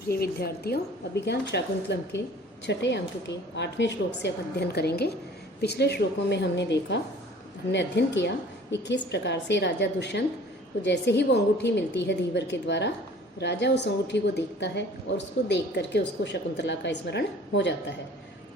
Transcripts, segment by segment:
प्रिय विद्यार्थियों, अभिज्ञान शाकुंतलम के छठे अंक के 8वें श्लोक से अब अध्ययन करेंगे। पिछले श्लोकों में हमने अध्ययन किया कि किस प्रकार से राजा दुष्यंत को जैसे ही वो अंगूठी मिलती है धीवर के द्वारा, राजा उस अंगूठी को देखता है और उसको देख करके उसको शकुंतला का स्मरण हो जाता है।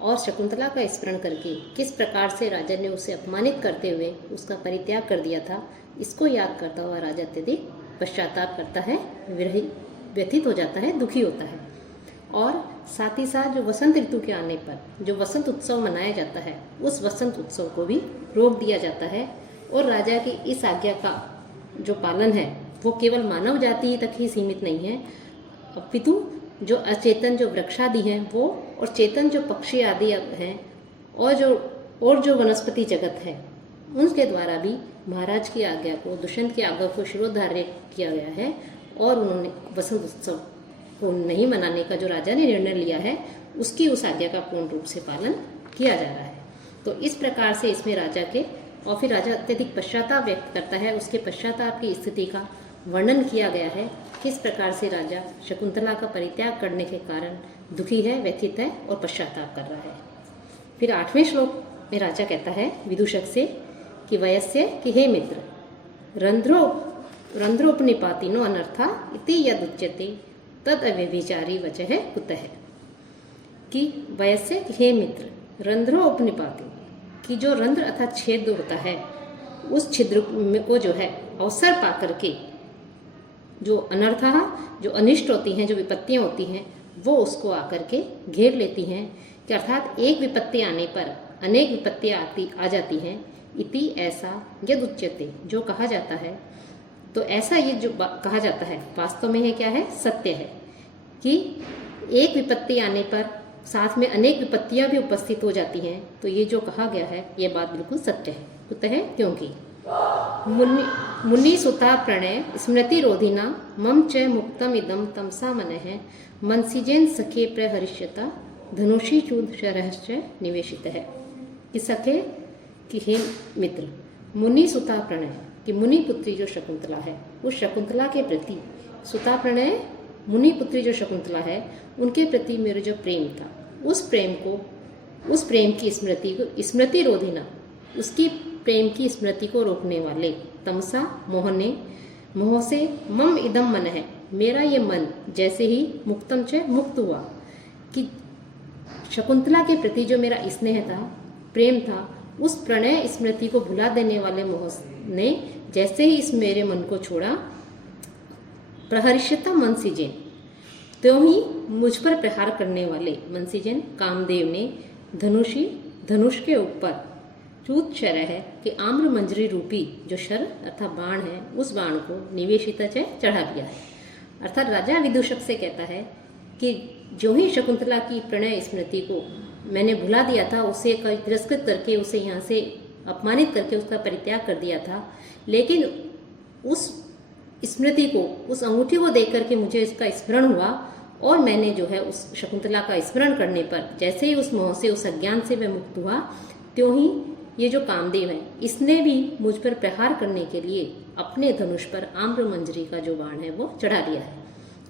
और शकुंतला का स्मरण करके किस प्रकार से राजा ने उसे अपमानित करते हुए उसका परित्याग कर दिया था, इसको याद करता हुआ राजा अत्यधिक पश्चाताप करता है, व्यथित हो जाता है, दुखी होता है। और साथ ही साथ जो वसंत ऋतु के आने पर जो वसंत उत्सव मनाया जाता है, उस वसंत उत्सव को भी रोक दिया जाता है। और राजा की इस आज्ञा का जो पालन है वो केवल मानव जाति तक ही सीमित नहीं है, अपितु जो अचेतन जो वृक्षादि हैं वो, और चेतन जो पक्षी आदि हैं, और जो वनस्पति जगत है, उनके द्वारा भी महाराज की आज्ञा को, दुष्यंत की आज्ञा को शिरोधार्य किया गया है। और उन्होंने वसंत उत्सव को नहीं मनाने का जो राजा ने निर्णय लिया है, उसकी उस आज्ञा का पूर्ण रूप से पालन किया जा रहा है। तो इस प्रकार से इसमें राजा के, और फिर राजा अत्यधिक पश्चाताप व्यक्त करता है, उसके पश्चाताप की स्थिति का वर्णन किया गया है, किस प्रकार से राजा शकुंतला का परित्याग करने के कारण दुखी है, व्यथित है और पश्चाताप कर रहा है। फिर 8वें श्लोक में राजा कहता है विदूषक से कि वयस्य कि हे मित्र, रंध्रोपनिपातिनो अनर्था इति यदुच्यते तद अव्यभिचारी वचः कुतः। कि वयस्य कि हे मित्र, रंध्रोपनिपाति, कि जो रंध्र अर्थात छेद होता है, उस छिद्र को जो है अवसर पा करके जो अनर्था, जो अनिष्ट होती हैं, जो विपत्तियां होती हैं, वो उसको आकर के घेर लेती हैं। कि अर्थात एक विपत्ति आने पर अनेक विपत्तियां आ जाती हैं। इति ऐसा यद उच्यते, जो कहा जाता है, तो ऐसा ये जो कहा जाता है वास्तव में है क्या है, सत्य है। कि एक विपत्ति आने पर साथ में अनेक विपत्तियां भी उपस्थित हो जाती हैं। तो ये जो कहा गया है ये बात बिल्कुल सत्य है। कुतः क्योंकि मुनि सुता प्रणय स्मृति रोधिना मम च मुक्तम इदम तमसा मनः मनसिजेन सखे प्रहरिष्यता धनुषी चूद शरश्च निवेशित है। कि सखे कि हे मित्र, मुनि सुता प्रणय, कि मुनि पुत्री जो शकुंतला है, उस शकुंतला के प्रति, सुता प्रणय मुनि पुत्री जो शकुंतला है, उनके प्रति मेरा जो प्रेम था, उस प्रेम की स्मृति को, स्मृति रोधिना, उसकी प्रेम की स्मृति को रोकने वाले, तमसा मोह से मम इदम मन है, मेरा ये मन जैसे ही मुक्तम च मुक्त हुआ। कि शकुंतला के प्रति जो मेरा स्नेह था, प्रेम था, उस प्रणय स्मृति को भुला देने वाले मोह ने जैसे ही इस मेरे मन को छोड़ा, प्रहर्षिता मनसिजेन, त्यों ही मुझ पर प्रहार करने वाले मनसिजेन कामदेव ने धनुष के ऊपर चूत शर है कि आम्र मंजरी रूपी जो शर अर्थात बाण है, उस बाण को निवेशित चढ़ा दिया है। अर्थात राजा विदूषक से कहता है कि जो ही शकुंतला की प्रणय स्मृति को मैंने भुला दिया था, उसे तिरस्कृत करके, उसे यहाँ से अपमानित करके उसका परित्याग कर दिया था, लेकिन उस स्मृति को, उस अंगूठी को देख करके मुझे इसका स्मरण हुआ, और मैंने जो है उस शकुंतला का स्मरण करने पर जैसे ही उस मोह से, उस अज्ञान से मैं मुक्त हुआ, त्यों ही ये जो कामदेव है, इसने भी मुझ पर प्रहार करने के लिए अपने धनुष पर आम्र मंजरी का जो बाण है वो चढ़ा दिया है।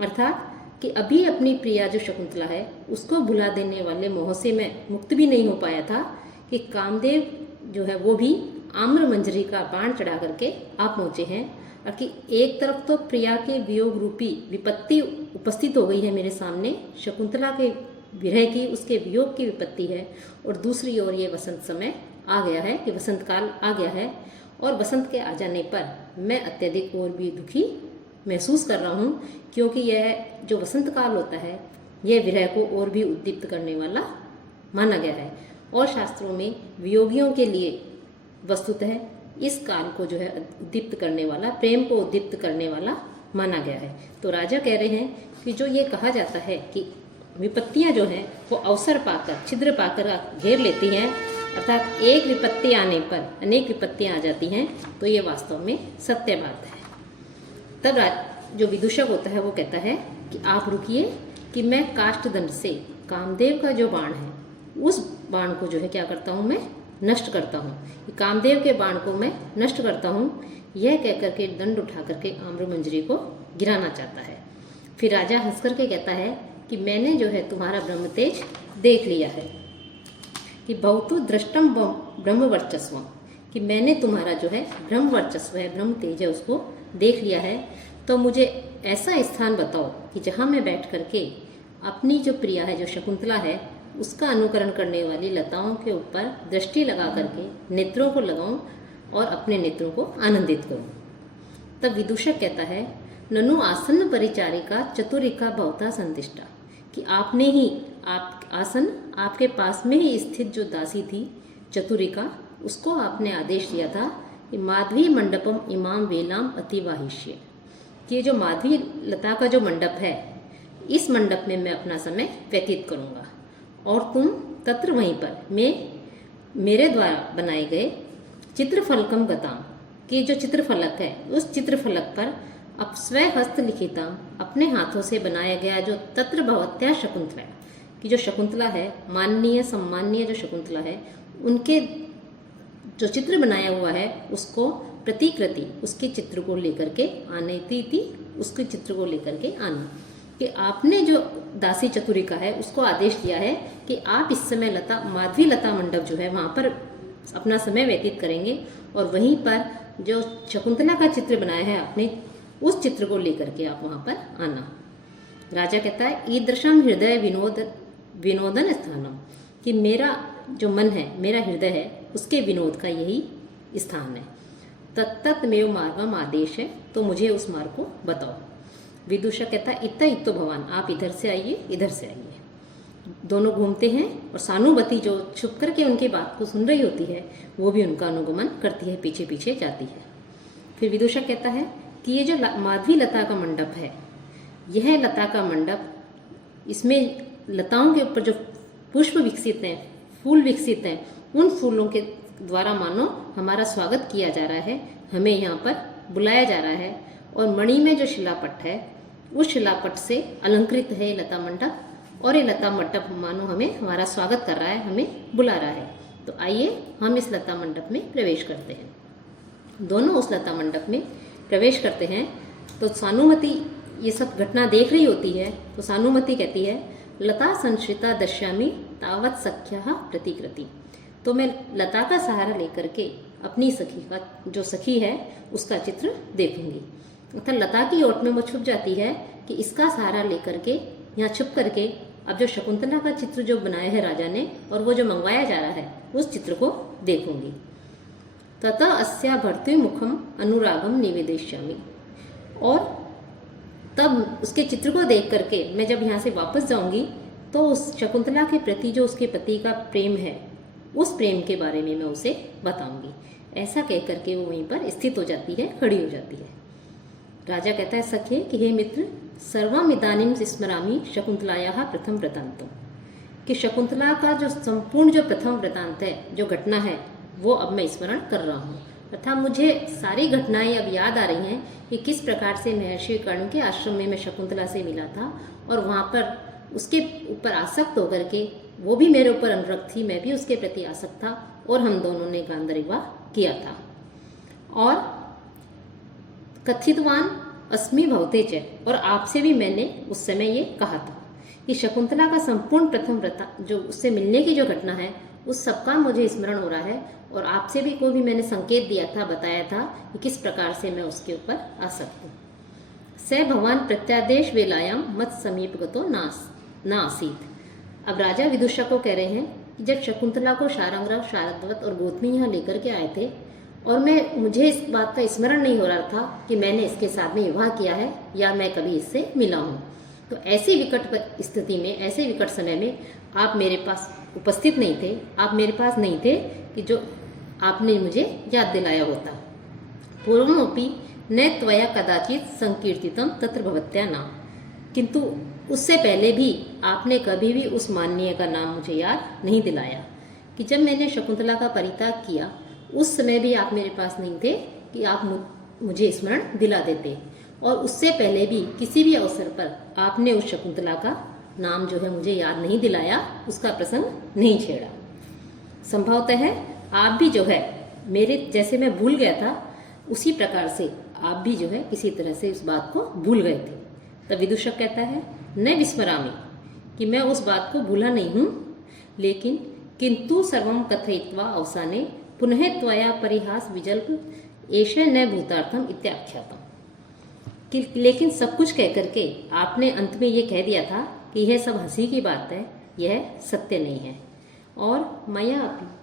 अर्थात कि अभी अपनी प्रिया जो शकुंतला है उसको भुला देने वाले मोह से मैं मुक्त भी नहीं हो पाया था, कि कामदेव जो है वो भी आम्र मंजरी का बाण चढ़ा करके आप पहुँचे हैं। और कि एक तरफ तो प्रिया के वियोग रूपी विपत्ति उपस्थित हो गई है मेरे सामने, शकुंतला के विरह की, उसके वियोग की विपत्ति है, और दूसरी ओर ये वसंत समय आ गया है, कि वसंत काल आ गया है, और वसंत के आ जाने पर मैं अत्यधिक और भी दुखी महसूस कर रहा हूँ, क्योंकि यह जो वसंत काल होता है यह विरह को और भी उद्दीप्त करने वाला माना गया है। और शास्त्रों में वियोगियों के लिए वस्तुतः इस काल को जो है उद्दीप्त करने वाला, प्रेम को उद्दीप्त करने वाला माना गया है। तो राजा कह रहे हैं कि जो ये कहा जाता है कि विपत्तियां जो हैं वो अवसर पाकर, छिद्र पाकर घेर लेती हैं, अर्थात एक विपत्ति आने पर अनेक विपत्तियां आ जाती हैं, तो ये वास्तव में सत्य बात है। तब जो विदूषक होता है वो कहता है कि आप रुकिए, कि मैं काष्ठदंड से कामदेव का जो बाण है, उस बाण को जो है क्या करता हूँ, मैं नष्ट करता हूँ। कामदेव के बाण को मैं नष्ट करता हूँ, यह कहकर के दंड उठा करके आम्र मंजरी को गिराना चाहता है। फिर राजा हंस करके कहता है कि मैंने जो है तुम्हारा ब्रह्म तेज देख लिया है, कि बहुतु दृष्टम ब्रह्म वर्चस्व, कि मैंने तुम्हारा जो है ब्रह्म वर्चस्व है, ब्रह्म तेज है, उसको देख लिया है। तो मुझे ऐसा स्थान बताओ कि जहाँ मैं बैठ करके अपनी जो प्रिया है, जो शकुंतला है, उसका अनुकरण करने वाली लताओं के ऊपर दृष्टि लगा करके नेत्रों को लगाऊं और अपने नेत्रों को आनंदित करूं। तब विदूषक कहता है, ननु आसन परिचारिका चतुरिका भवता संतिष्ठा, कि आपने ही आप आसन आपके पास में ही स्थित जो दासी थी चतुरिका, उसको आपने आदेश दिया था कि माधवी मंडपम इमाम वेलाम अतिवाहिष्य, कि ये जो माधवी लता का जो मंडप है, इस मंडप में मैं अपना समय व्यतीत करूंगा और तुम तत्र वहीं पर मैं मेरे द्वारा बनाए गए चित्रफलकम गताम, कि जो चित्रफलक है उस चित्रफलक पर अब स्वयं हस्त लिखिता, अपने हाथों से बनाया गया जो तत्र भवत्या शकुंतला, कि जो शकुंतला है, माननीय सम्माननीय जो शकुंतला है, उनके जो चित्र बनाया हुआ है उसको प्रतिकृति, उसके चित्र को लेकर के आने थी, उसके चित्र को लेकर के आना, कि आपने जो दासी चतुरिका है उसको आदेश दिया है कि आप इस समय लता माधवी लता मंडप जो है वहाँ पर अपना समय व्यतीत करेंगे और वहीं पर जो शकुंतला का चित्र बनाया है आपने, उस चित्र को लेकर के आप वहाँ पर आना। राजा कहता है, ईदृशम हृदय विनोदन स्थानम, कि मेरा जो मन है, मेरा हृदय है, उसके विनोद का यही स्थान है। तत्तमेव मार्गम आदेश है, तो मुझे उस मार्ग को बताओ। विदूषक कहता है, इत्ता इत्तो भवान, आप इधर से आइए, इधर से आइए। दोनों घूमते हैं और सानुमति जो छुप करके उनकी बात को सुन रही होती है वो भी उनका अनुगमन करती है, पीछे पीछे जाती है। फिर विदूषक कहता है कि ये जो माधवी लता का मंडप है, यह लता का मंडप, इसमें लताओं के ऊपर जो पुष्प विकसित हैं, फूल विकसित हैं, उन फूलों के द्वारा मानो हमारा स्वागत किया जा रहा है, हमें यहाँ पर बुलाया जा रहा है। और मणि में जो शिलापट है, उस शिलापट से अलंकृत है ये लता मंडप, और ये लता मंडप मानो हमें हमारा स्वागत कर रहा है, हमें बुला रहा है। तो आइए हम इस लता मंडप में प्रवेश करते हैं। दोनों उस लता मंडप में प्रवेश करते हैं। तो सानुमति ये सब घटना देख रही होती है, तो सानुमति कहती है, लता संश्रिता दश्यामी तावत सख्या प्रतिकृति, तो मैं लता का सहारा लेकर के अपनी सखी का, जो सखी है, उसका चित्र देखूंगी। अर्थात लता की ओट में वो छुप जाती है कि इसका सहारा लेकर के यहाँ छुप करके अब जो शकुंतला का चित्र जो बनाया है राजा ने और वो जो मंगवाया जा रहा है, उस चित्र को देखूंगी। ततः अस्या भर्तृ मुखम अनुरागम निवेदयिष्यामि, और तब उसके चित्र को देख करके मैं जब यहाँ से वापस जाऊंगी तो उस शकुंतला के प्रति जो उसके पति का प्रेम है, उस प्रेम के बारे में मैं उसे बताऊंगी। ऐसा कह करके वो वहीं पर स्थित हो जाती है, खड़ी हो जाती है। राजा कहता है, सखे कि हे मित्र, सर्वम इदानीम स्मरामि शकुंतलायाः प्रथम वृत्तांतम, कि शकुंतला का जो संपूर्ण जो प्रथम वृत्तांत है, जो घटना है, वो अब मैं स्मरण कर रहा हूँ। अर्थात मुझे सारी घटनाएं अब याद आ रही हैं कि किस प्रकार से महर्षि कर्ण के आश्रम में मैं शकुंतला से मिला था और वहाँ पर उसके ऊपर आसक्त होकर के वो भी मेरे ऊपर अनुरक्त थी, मैं भी उसके प्रति आसक्त था और हम दोनों ने गांधर्व विवाह किया था। और कथितवान अस्मि भवते च, और आपसे भी मैंने उस समय ये कहा था कि शकुंतला का संपूर्ण प्रथम व्रता जो उससे मिलने की जो घटना है, उस सबका मुझे स्मरण हो रहा है और आपसे भी कोई भी मैंने संकेत दिया था, बताया था कि किस प्रकार से मैं उसके ऊपर आ सकूँ। स भगवान प्रत्यादेश वेलायाम मत समीपगतो न आसीत। अब राजा विदूषक को कह रहे हैं कि जब शकुंतला को शारंगराव, शारद्वत और गोतनी यहाँ लेकर के आए थे और मुझे इस बात का स्मरण नहीं हो रहा था कि मैंने इसके साथ में विवाह किया है या मैं कभी इससे मिला हूँ, तो ऐसी विकट स्थिति में, ऐसे विकट समय में आप मेरे पास उपस्थित नहीं थे, आप मेरे पास नहीं थे कि जो आपने मुझे याद दिलाया होता। पूर्वमपि न त्वया कदाचित संकीर्तितम तत्र भवत्या नाम, किंतु उससे पहले भी आपने कभी भी उस माननीय का नाम मुझे याद नहीं दिलाया कि जब मैंने शकुंतला का परित्याग किया उस समय भी आप मेरे पास नहीं थे कि आप मुझे स्मरण दिला देते, और उससे पहले भी किसी भी अवसर पर आपने उस शकुंतला का नाम जो है मुझे याद नहीं दिलाया, उसका प्रसंग नहीं छेड़ा। संभवतः है आप भी जो है मेरे जैसे मैं भूल गया था, उसी प्रकार से आप भी जो है किसी तरह से उस बात को भूल गए थे। तब विदूषक कहता है न विस्मरामि, कि मैं उस बात को भूला नहीं हूँ, लेकिन किंतु सर्वम कथयित्वा अवसाने पुनः त्वया परिहास विजल्प एष न भूतार्थम इत्याख्यातम। लेकिन सब कुछ कह करके आपने अंत में ये कह दिया था कि यह सब हंसी की बात है, यह सत्य नहीं है। और मया अपनी